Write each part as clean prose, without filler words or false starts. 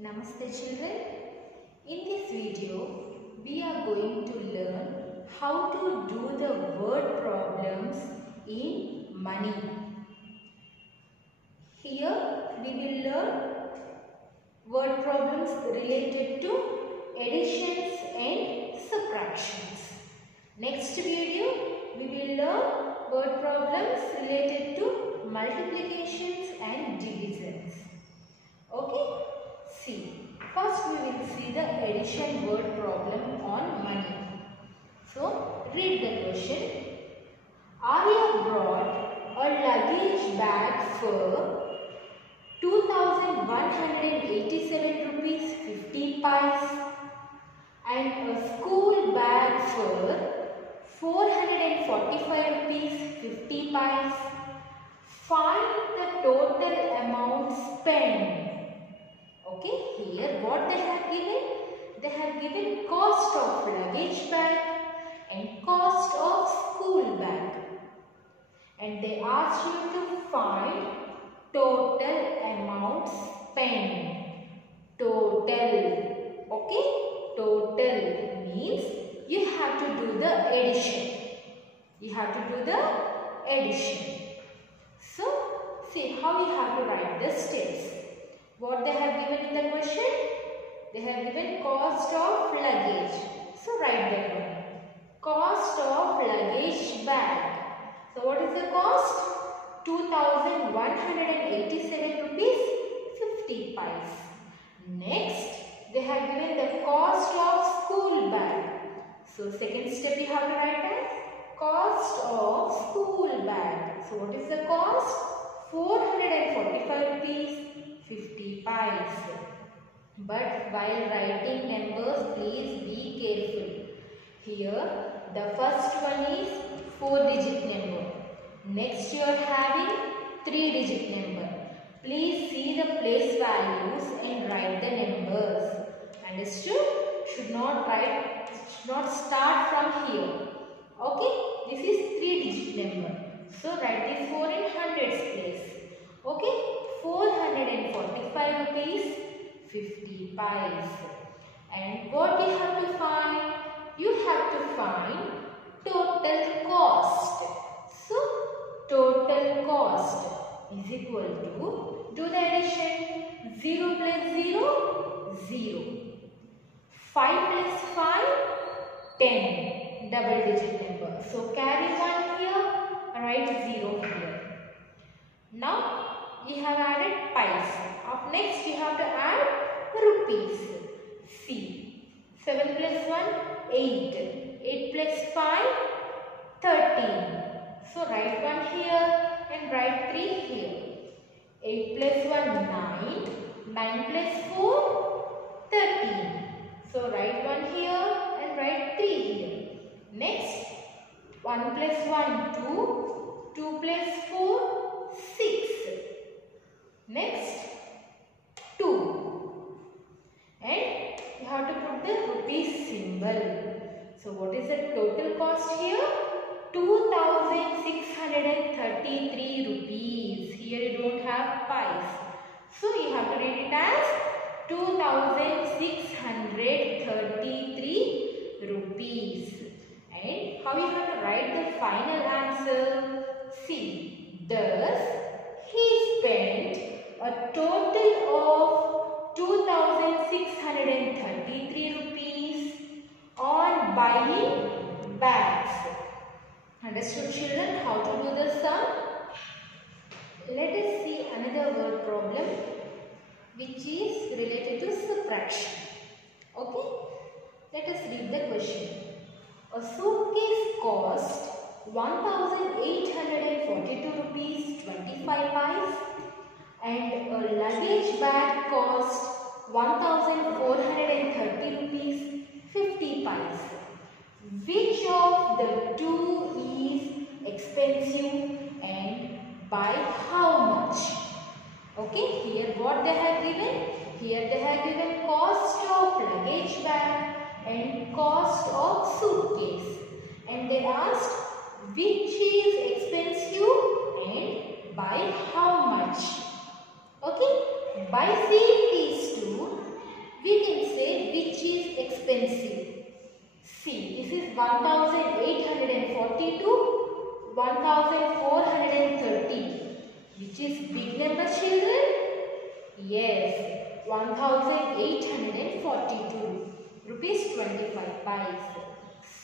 Namaste children. In this video, we are going to learn how to do the word problems in money. Here we will learn word problems related to additions and subtractions. Next video, we will learn word problems related to multiplications and divisions. Okay? See, first we will see the addition word problem on money. So, read the question. Arya brought a luggage bag for 2,187 rupees 50 paise and a school bag for 445 rupees 50 paise. Find the total amount spent. Okay, here what they have given? They have given cost of luggage bag and cost of school bag. And they asked you to find total amount spent. Total. Okay, total means you have to do the addition. You have to do the addition. So, see how you have to write the steps. What they have given in the question? They have given cost of luggage. So write that one. Cost of luggage bag. So what is the cost? 2,187 rupees 50 paise. Next, they have given the cost of school bag. So second step you have to write as cost of school bag. So what is the cost? 445 rupees 50 paise. But while writing numbers, please be careful. Here, the first one is 4-digit number. Next, you are having 3-digit number. Please see the place values and write the numbers. Understood? Should not start from here. Okay? This is 3-digit number. So write this 4 in hundreds place. Okay? 445 rupees 50 paise. And what you have to find? You have to find total cost. So, total cost is equal to, do the addition, 0 plus 0, 0. 5 plus 5, 10. Double digit number. So, carry 1 here, write 0 here. Now, you have added paise. Up next, you have to add rupees. See, 7 plus 1, 8. 8 plus 5, 13. So, write 1 here and write 3 here. 8 plus 1, 9. 9 plus 4, 13. So, write 1 here and write 3 here. Next, 1 plus 1, 2. 2 plus 4, 6. Next, 2. And you have to put the rupees symbol. So, what is the total cost here? 2,633 rupees. Here you don't have paise. So, you have to read it as 2,633 rupees. And how you have to write the final answer? See, thus he spent a total of 2,633 rupees on buying bags. Understood children how to do the sum? Let us see another word problem which is related to subtraction. Okay? Let us read the question. A suitcase cost 1,842 rupees 25 paise and a luggage bag cost 1,430 rupees 50 paise. Which of the two is expensive and by how much? Okay, here what they have given? Here they have given cost of luggage bag and cost of suitcase. And they asked which is expensive and by how much. Okay, by seeing these two, 1430. Which is big number, children? Yes, 1842 rupees 25 paise.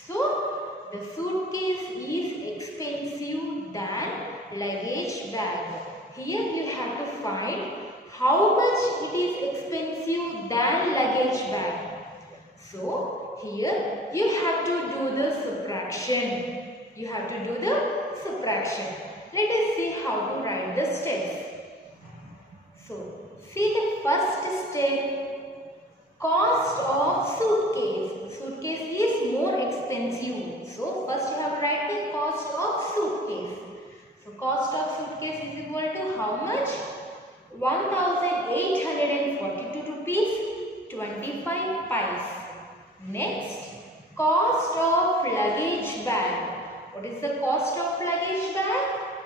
So the suitcase is expensive than luggage bag. Here you have to find how much it is expensive than luggage bag. So here you have to do the subtraction. You have to do the subtraction. Let us see how to write the steps. So see the first step. Cost of suitcase. Suitcase is more expensive. So first you have to write the cost of suitcase. So cost of suitcase is equal to how much? 1842 rupees 25 paise. Next, cost of luggage bag. What is the cost of luggage bag?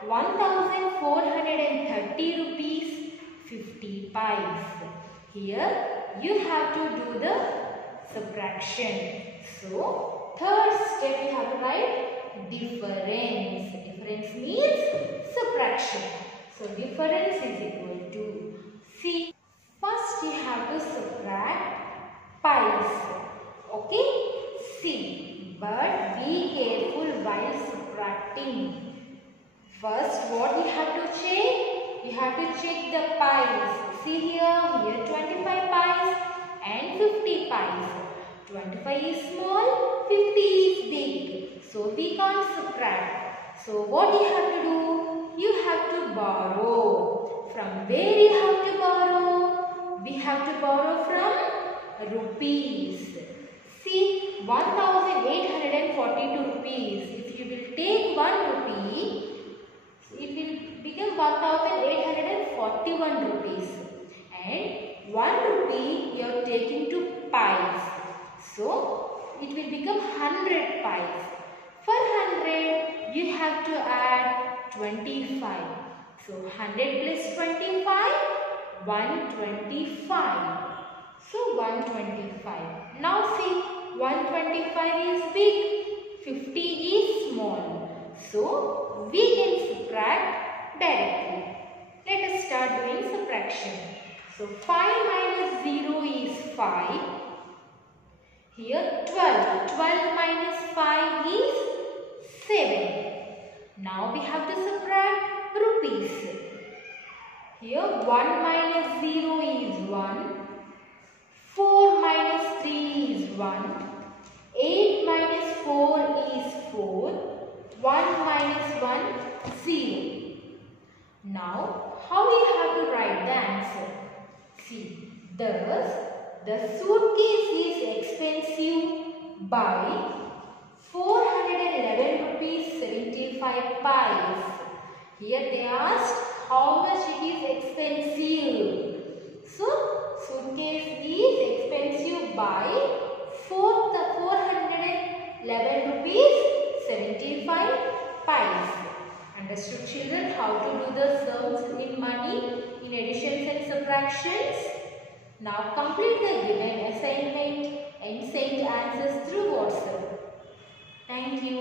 1430 rupees 50 paise. Here you have to do the subtraction. So third step you have to write difference. Difference means subtraction. So difference is equal to, see, first you have to subtract paise. Okay, see, but be careful while subtracting. First what you have to check? You have to check the paise. See here 25 paise and 50 paise. 25 is small, 50 is big. So we can't subtract. So what you have to do? You have to borrow. From where you have to borrow? We have to borrow from rupees. See, 1842 rupees. If you will take 1 rupee, it will become 1841 rupees. And 1 rupee you are taking to paise. So it will become 100 paise. For 100 you have to add 25. So 100 plus 25, 125. So 125. Now see, 125 is big, 50 is small. So we can subtract directly. Let us start doing subtraction. So 5 minus 0 is 5. Here 12. 12 minus 5 is 7. Now we have to subtract rupees. Here 1 minus 0 is 1. 4 minus 3 is 1. 8 minus 4 is 4. 1 minus 1, 0. Now, how we have to write the answer? See, thus, the suitcase is expensive by 411 rupees 75 paise. Here they asked how much it is expensive. So, suitcase is expensive by 411 rupees 75 paise. Understood, children, how to do the sums in money in additions and subtractions? Now complete the given assignment and send answers through WhatsApp. Thank you.